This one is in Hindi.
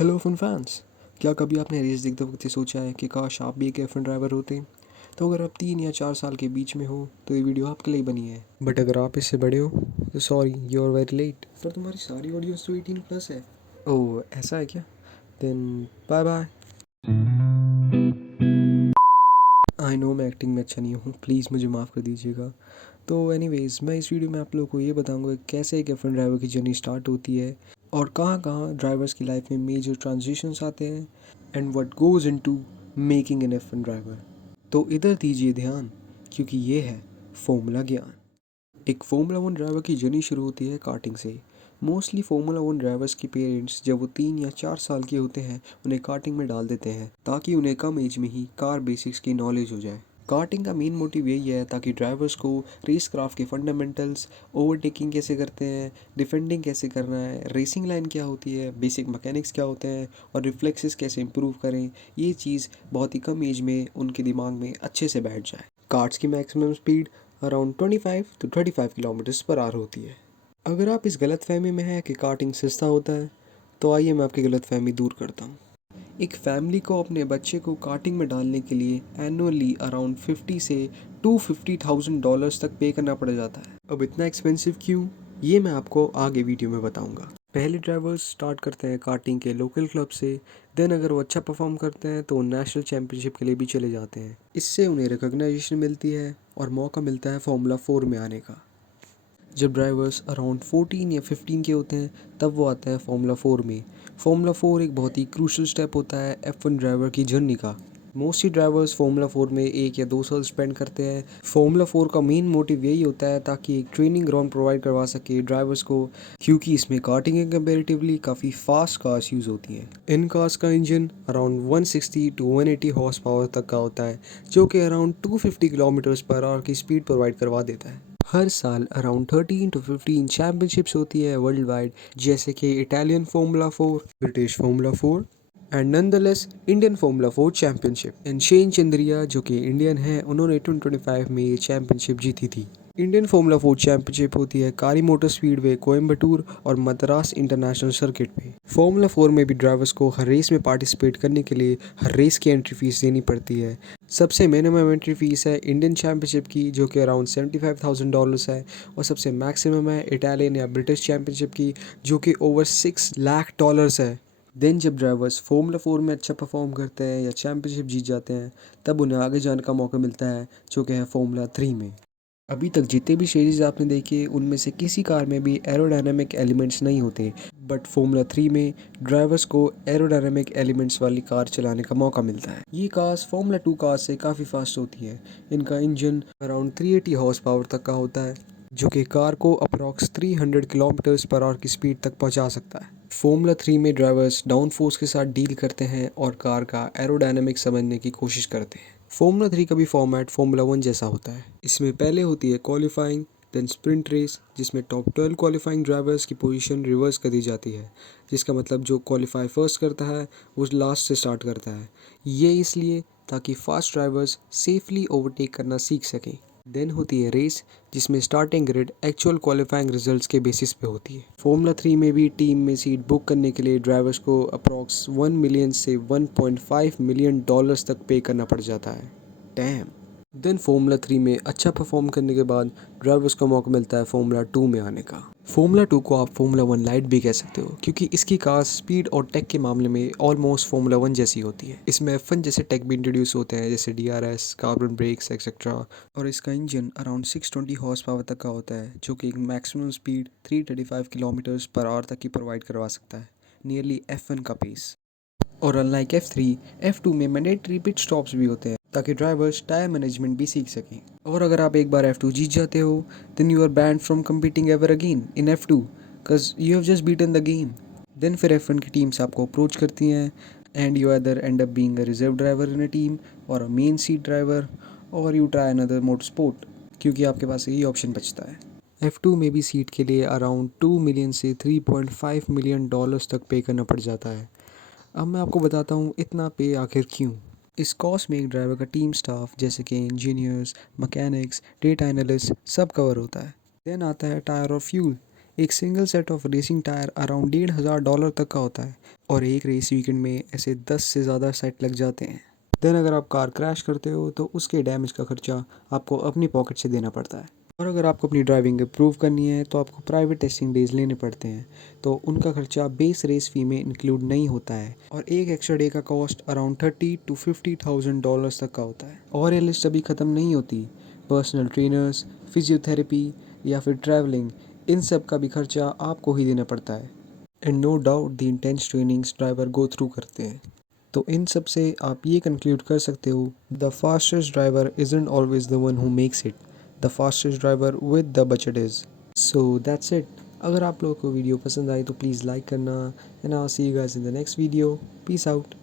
Hello fun fans. क्या कभी आपने रेस देखते वक्त ये सोचा है कि काश आप भी एक F1 ड्राइवर होते? तो अगर आप 3 या 4 साल के बीच में हो तो ये वीडियो आपके लिए बनी है, बट अगर आप इससे बड़े हो तो sorry, you are very late. पर तुम्हारी सारी ऑडियंस तो 18+ है। ओह, ऐसा है क्या? Then bye bye. I know मैं एक्टिंग में अच्छा नहीं हूँ, प्लीज़ मुझे माफ़ कर दीजिएगा। तो एनीवेज़, मैं इस वीडियो में आप लोगों को ये बताऊंगा कि कैसे एक F1 ड्राइवर की जर्नी स्टार्ट होती है और कहाँ कहाँ ड्राइवर्स की लाइफ में मेजर ट्रांजिशंस आते हैं and what goes into making an F1 driver. तो इधर दीजिए ध्यान, क्योंकि ये है फॉर्मूला ज्ञान। एक फार्मूला वन ड्राइवर की जर्नी शुरू होती है कार्टिंग से। मोस्टली फार्मूला वन ड्राइवर्स के पेरेंट्स जब वो 3 या 4 साल के होते हैं उन्हें कार्टिंग में डाल देते हैं ताकि उन्हें कम एज में ही कार बेसिक्स की नॉलेज हो जाए। कार्टिंग का मेन मोटिव यही है ताकि ड्राइवर्स को रेस क्राफ्ट के फंडामेंटल्स, ओवरटेकिंग कैसे करते हैं, डिफेंडिंग कैसे करना है, रेसिंग लाइन क्या होती है, बेसिक मैकेनिक्स क्या होते हैं और रिफ्लेक्सेस कैसे इंप्रूव करें, ये चीज़ बहुत ही कम एज में उनके दिमाग में अच्छे से बैठ जाए। कार्ट्स की maximum speed around 25 to 35 kilometres per hour होती है। अगर आप इस गलत फहमी में हैं कि कार्टिंग सस्ता होता है तो आइए मैं आपकी गलत फहमी दूर करता हूँ। एक फैमिली को अपने बच्चे को कार्टिंग में डालने के लिए एनुअली अराउंड 50 से $250,000 तक पे करना पड़ जाता है। अब इतना एक्सपेंसिव क्यों, ये मैं आपको आगे वीडियो में बताऊंगा। पहले ड्राइवर्स स्टार्ट करते हैं कार्टिंग के लोकल क्लब से, देन अगर वो अच्छा परफॉर्म करते हैं तो वो नेशनल चैम्पियनशिप के लिए भी चले जाते हैं। इससे उन्हें रिकॉग्नाइजेशन मिलती है और मौका मिलता है फार्मूला 4 में आने का। जब ड्राइवर्स अराउंड 14 या 15 के होते हैं तब वो आता है फार्मूला 4 में। फार्मूला 4 एक बहुत ही क्रूशल स्टेप होता है F1 ड्राइवर की जर्नी का। मोस्टली ड्राइवर्स फार्मूला 4 में 1 या 2 साल स्पेंड करते हैं। फार्मूला 4 का मेन मोटिव यही होता है ताकि एक ट्रेनिंग ग्राउंड प्रोवाइड करवा सके ड्राइवर्स को, क्योंकि इसमें कार्टिंग के कंपेरेटिवली काफ़ी फास्ट कार्स यूज़ होती हैं। इन कार्स का engine around 160 to 180 horse power तक का होता है, जो कि अराउंड 250 किलोमीटर्स पर आवर की स्पीड प्रोवाइड करवा देता है। हर साल अराउंड 13 to 15 चैम्पियनशिप्स होती है वर्ल्ड वाइड, जैसे कि Italian formula 4, British formula 4 and nonetheless Indian formula 4 championship. And Shane Chandriya जो कि इंडियन है, उन्होंने 2025 में ये चैंपियनशिप जीती थी। इंडियन फार्मूला 4 चैंपियनशिप होती है कारी मोटर स्पीडवे कोयम्बटूर और मद्रास इंटरनेशनल सर्किट पे। फार्मूला 4 में भी ड्राइवर्स को हर रेस में पार्टिसिपेट करने के लिए हर रेस की एंट्री फीस देनी पड़ती है। सबसे मिनिमम एंट्री फीस है इंडियन चैंपियनशिप की, जो कि अराउंड $75,000 है, और सबसे मैक्सिमम है इटालियन या ब्रिटिश चैंपियनशिप की, जो कि ओवर $6 लाख है। देन जब ड्राइवर्स फार्मूला 4 में अच्छा परफॉर्म करते हैं या चैंपियनशिप जीत जाते हैं तब उन्हें आगे जाने का मौका मिलता है, जो कि है फार्मूला 3 में। अभी तक जितने भी सीरीज आपने देखे उनमें से किसी कार में भी एरोडायनामिक एलिमेंट्स नहीं होते, बट फार्मूला 3 में ड्राइवर्स को एरोडायनामिक एलिमेंट्स वाली कार चलाने का मौका मिलता है। ये कार्स फार्मूला 2 कार से काफ़ी फास्ट होती हैं। इनका इंजन अराउंड 380 हॉर्स पावर तक का होता है, जो कि कार को अप्रॉक्स 300 किलोमीटर्स पर आवर की स्पीड तक पहुंचा सकता है। फार्मूला 3 में ड्राइवर्स डाउन फोर्स के साथ डील करते हैं और कार का एरोडायनामिक समझने की कोशिश करते हैं। फार्मूला 3 का भी फॉर्मेट फार्मूला 1 जैसा होता है। इसमें पहले होती है क्वालिफाइंग, देन स्प्रिंट रेस, जिसमें टॉप 12 क्वालिफाइंग ड्राइवर्स की पोजीशन रिवर्स कर दी जाती है, जिसका मतलब जो क्वालिफाई फर्स्ट करता है वो लास्ट से स्टार्ट करता है। ये इसलिए ताकि फास्ट ड्राइवर्स सेफली ओवरटेक करना सीख सकें। देन होती है रेस, जिसमें starting grid actual qualifying results के बेसिस पे होती है। फार्मूला 3 में भी टीम में सीट बुक करने के लिए ड्राइवर्स को अप्रॉक्स 1 मिलियन से $1.5 मिलियन तक पे करना पड़ जाता है। डैम। देन फार्मूला 3 में अच्छा परफॉर्म करने के बाद ड्राइवर्स को मौका मिलता है फार्मूला 2 में आने का। फार्मूला 2 को आप फार्मूला 1 लाइट भी कह सकते हो, क्योंकि इसकी कार स्पीड और टेक के मामले में ऑलमोस्ट फार्मूला 1 जैसी होती है। इसमें F1 जैसे टेक भी इंट्रोड्यूस होते हैं, जैसे DRS, कार्बन ब्रेक्स एक्सेट्रा, और इसका इंजन अराउंड 620 हॉर्स पावर तक का होता है, जो कि एक maximum speed 335 kilometres per hour तक की प्रोवाइड करवा सकता है, नियरली F1 का पेस। और अनलाइक F3, F2 में मैंडेटरी पिट स्टॉप्स भी होते हैं ताकि ड्राइवर्स टायर मैनेजमेंट भी सीख सकें। और अगर आप एक बार F2 जीत जाते हो, then you are banned from competing ever again in F2 because you have just beaten the game. Then फिर F1 की टीम्स आपको अप्रोच करती हैं and you other end up being a reserve driver in a team और अ मेन सीट ड्राइवर, और you try another motor sport, क्योंकि आपके पास यही ऑप्शन बचता है। F2 में भी सीट के लिए अराउंड 2 मिलियन से $3.5 मिलियन तक पे करना पड़ जाता है। अब मैं आपको बताता हूँ इतना पे आखिर क्यों। इस कॉस्ट में एक ड्राइवर का टीम स्टाफ जैसे कि इंजीनियर्स, मैकेनिक्स, डेटा एनालिस्ट सब कवर होता है। देन आता है टायर और फ्यूल। एक single set of racing tyre around $1,500 तक का होता है और एक रेस वीकेंड में ऐसे 10 से ज़्यादा सेट लग जाते हैं। देन अगर आप कार क्रैश करते हो तो उसके डैमेज का खर्चा आपको अपनी पॉकेट से देना पड़ता है। और अगर आपको अपनी ड्राइविंग इम्प्रूव करनी है तो आपको प्राइवेट टेस्टिंग डेज लेने पड़ते हैं, तो उनका खर्चा बेस रेस फी में इंक्लूड नहीं होता है और एक एक्स्ट्रा डे का कॉस्ट अराउंड $30,000 to $50,000 तक का होता है। और ये लिस्ट अभी ख़त्म नहीं होती। पर्सनल ट्रेनर्स, फिजियोथेरेपी या फिर ट्रैवलिंग, इन सब का भी खर्चा आपको ही देना पड़ता है। And no doubt the intense trainings driver go through करते हैं। तो इन सब से आप ये कंक्लूड कर सकते हो, the fastest driver isn't always the one who makes it, the fastest driver with the budget is. So that's it. अगर आप लोगों को वीडियो पसंद आई तो प्लीज़ लाइक करना and I see you guys in the next video. Peace out.